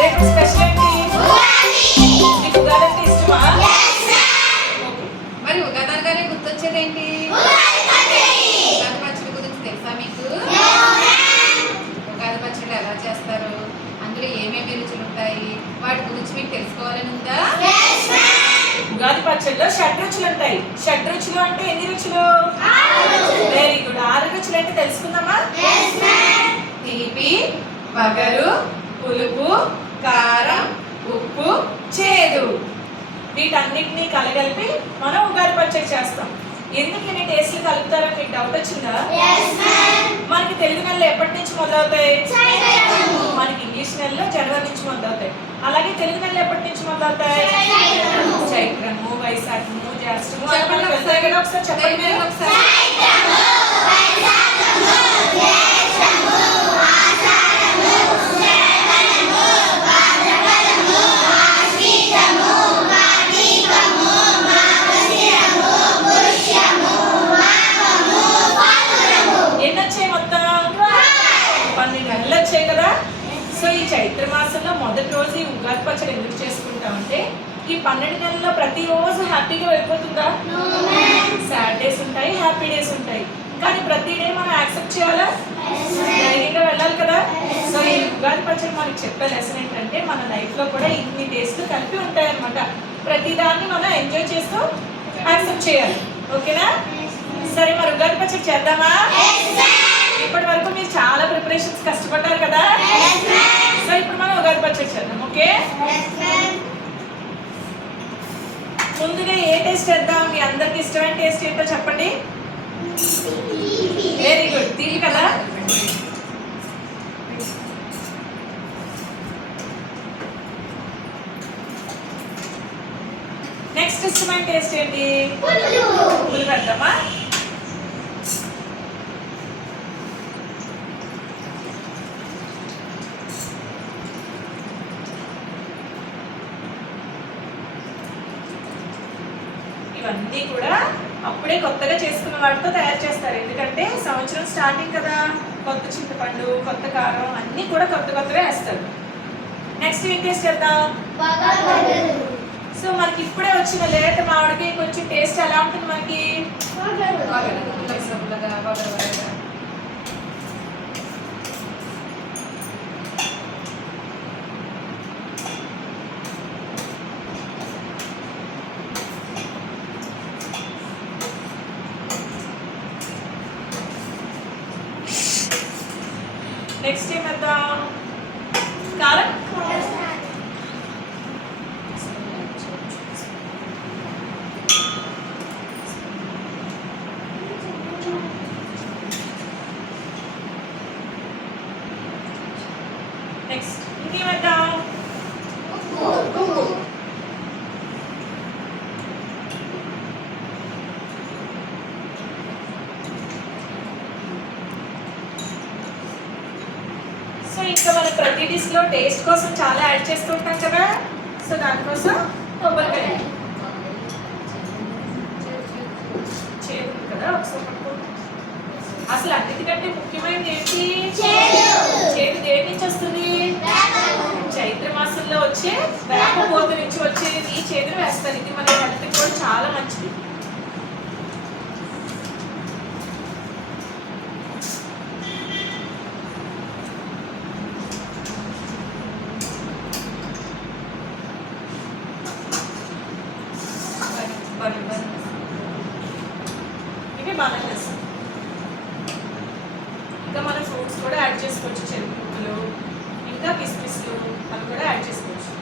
రేపు స్పెషల్ ఏంటి? నీకు ఉగాది అంటే ఇష్టమా? మరి ఉగాది అనగానే గుర్తొచ్చేది ఏంటి? ఉగాది పచ్చడి గురించి తెలుసా మీకు? ఉగాది పచ్చడి ఎలా చేస్తారు, అందులో ఏమేమి రుచులు ఉంటాయి, వాటి గురించి మీకు తెలుసుకోవాలని ఉందా? ఉగాది పచ్చడిలో షడ్రుచులు ఉంటాయి. షడ్రుచులు అంటే ఎన్ని రుచులు? Very good. 6 రుచులు అంటే తెలుసుకుందామా? తీపి, వగరు, పులుపు, కారం, ఉప్పు, చేదు. వీటన్నిటిని కలగలిపి మనం ఉగాది పచ్చడి చేస్తాం. ఎందుకు ఇన్ని టేస్ట్లు కలుపుతారో మీకు డౌట్ వచ్చిందా? మనకి తెలుగు నెలలు ఎప్పటి నుంచి మొదలవుతాయి? మనకి ఇంగ్లీష్ నెలలో జనవరి నుంచి మొదలవుతాయి. అలాగే తెలుగు నెలలు ఎప్పటి నుంచి మొదలవుతాయి? చైత్రము, వైశాఖము, జ్యేష్ఠము. ఒకసారి చెప్పండి. సో ఈ చైత్ర మాసంలో మొదటి రోజు ఈ ఉగాది పచ్చడి ఎందుకు చేసుకుంటామంటే ఈ 12 నెలల్లో ప్రతి రోజు హ్యాపీగా వెళ్ళిపోతుందా? సాడ్ డేస్ ఉంటాయి, హ్యాపీ డేస్ ఉంటాయి. కానీ ప్రతి డే మనం యాక్సెప్ట్ చేయాలా? ధైర్యంగా వెళ్ళాలి కదా. సో ఈ ఉగాది పచ్చడి మనకి చెప్పే లెసన్ ఏంటంటే మన లైఫ్లో కూడా ఇన్ని డేస్లు కలిపి ఉంటాయి అన్నమాట. ప్రతిదాన్ని మనం ఎంజాయ్ చేస్తూ యాక్సెప్ట్ చేయాలి. ఓకేనా? సరే, మరి ఉగాది పచ్చడి చేద్దామా? ఇప్పటి వరకు మీరు చాలా ప్రిపరేషన్స్ కష్టపడ్డారు కదా. సో ఇప్పుడు మనం ఉగాది పచ్చడి చేద్దాం. ఓకే, ముందుగా ఏ టేస్ట్ చేద్దాం? మీ అందరికి ఇష్టమైన టేస్ట్ ఏంటో చెప్పండి. వెరీ గుడ్, తీపి కదా. నెక్స్ట్ ఇష్టమైన టేస్ట్ ఏంటి? పులుపు పెడతామా? ఇవన్నీ కూడా అప్పుడే కొత్తగా చేసుకున్న వాటితో తయారు చేస్తారు. ఎందుకంటే సంవత్సరం స్టార్టింగ్ కదా, కొత్త చింతపండు, కొత్త కారం అన్నీ కూడా కొత్తగా వేస్తారు. నెక్స్ట్ ఏం టేస్ట్ చేద్దాం? సో మనకి ఇప్పుడే వచ్చిన లేత మామిడికి కొంచెం టేస్ట్ ఎలా ఉంటుంది మనకి? నెక్స్ట్ ఏమేద్దాం? కారం. నెక్స్ట్ ఇంకేమేద్దాం? సో ఇంకా మన ప్రతి డిష్లో టేస్ట్ కోసం చాలా యాడ్ చేస్తూ ఉంటాం కదా. సో దానికోసం కొబ్బరికాయ చేదు కదా. ఒకసారి పట్టుకోండి. అసలు అన్నిటికంటే ముఖ్యమైనది ఏంటి? చేదు దేని నుంచి వస్తుంది? చైత్ర మాసంలో వచ్చే వేప పూత నుంచి వచ్చేది ఈ చేదును వేస్తారు. ఇది మన హెల్త్ కూడా చాలా మంచిది. ఇవి బనానాస్. ఇంకా మన ఫ్రూట్స్ కూడా యాడ్ చేసుకోవచ్చు. చెరుకు ముక్కలు, ఇంకా కిస్మిస్లు అవి కూడా యాడ్ చేసుకోవచ్చు.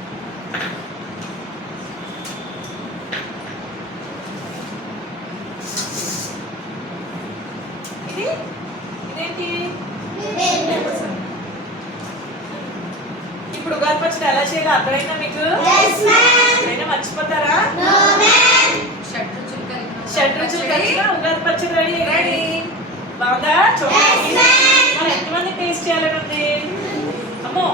ఇదేంటి? ఇప్పుడు ఉగాది పచ్చడి ఎలా చేయాలో అర్థమైందా మీకు? ఎప్పుడైనా మర్చిపోతారా? షడ్రుచులు కలిసిన ఉగాది పచ్చడి రెడీ. బాగా చూడండి. మనం ఎంతమంది టేస్ట్ చేయాలని ఉంది? అమ్మో,